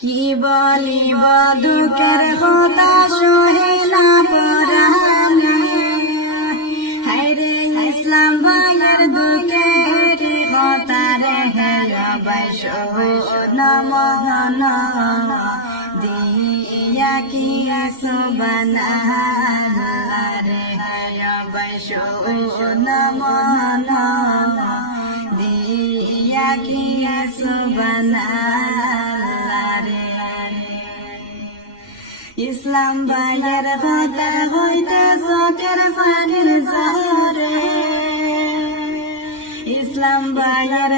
কি বলিব দুঃখের কথা সহে না পরাণে, হায়রে ইসলাম ভাইয়ের দুঃখের কথা রে বাইশ নমন দিয়া কি সুবহানাল্লাহ রে বাইশ নমন দিয়া কি সুবহানাল্লাহ রে। ইসলাম ভাইয়ের কথা হইতে চোখের পানির ঝরে, ইসলাম ভাইয়ের